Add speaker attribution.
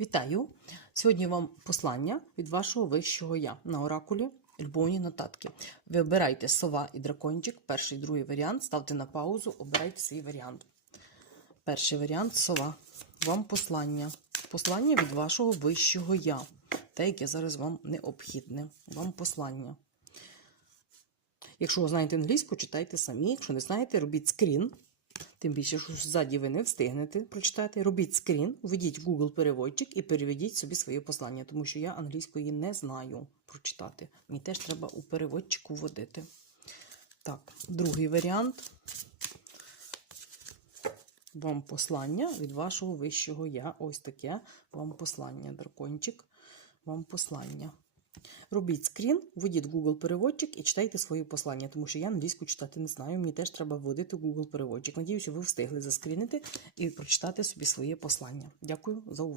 Speaker 1: Вітаю! Сьогодні вам послання від вашого вищого я на оракулі Любовні нотатки. Ви обирайте сова і дракончик, перший, другий варіант, ставте на паузу, обирайте свій варіант. Перший варіант сова. Вам послання. Послання від вашого вищого я. Те, яке зараз вам необхідне. Вам послання. Якщо ви знаєте англійську, читайте самі. Якщо не знаєте, робіть скрін. Тим більше, що ззаді ви не встигнете прочитати. Робіть скрін, введіть в Google переводчик і переведіть собі своє послання, тому що я англійської не знаю прочитати. Мені теж треба у переводчику вводити. Так, другий варіант. Вам послання від вашого вищого я. Ось таке вам послання, дракончик. Вам послання. Робіть скрін, введіть Google переводчик і читайте свої послання, тому що я англійську читати не знаю. Мені теж треба вводити Google переводчик. Надіюся, ви встигли заскрінити і прочитати собі своє послання. Дякую за увагу.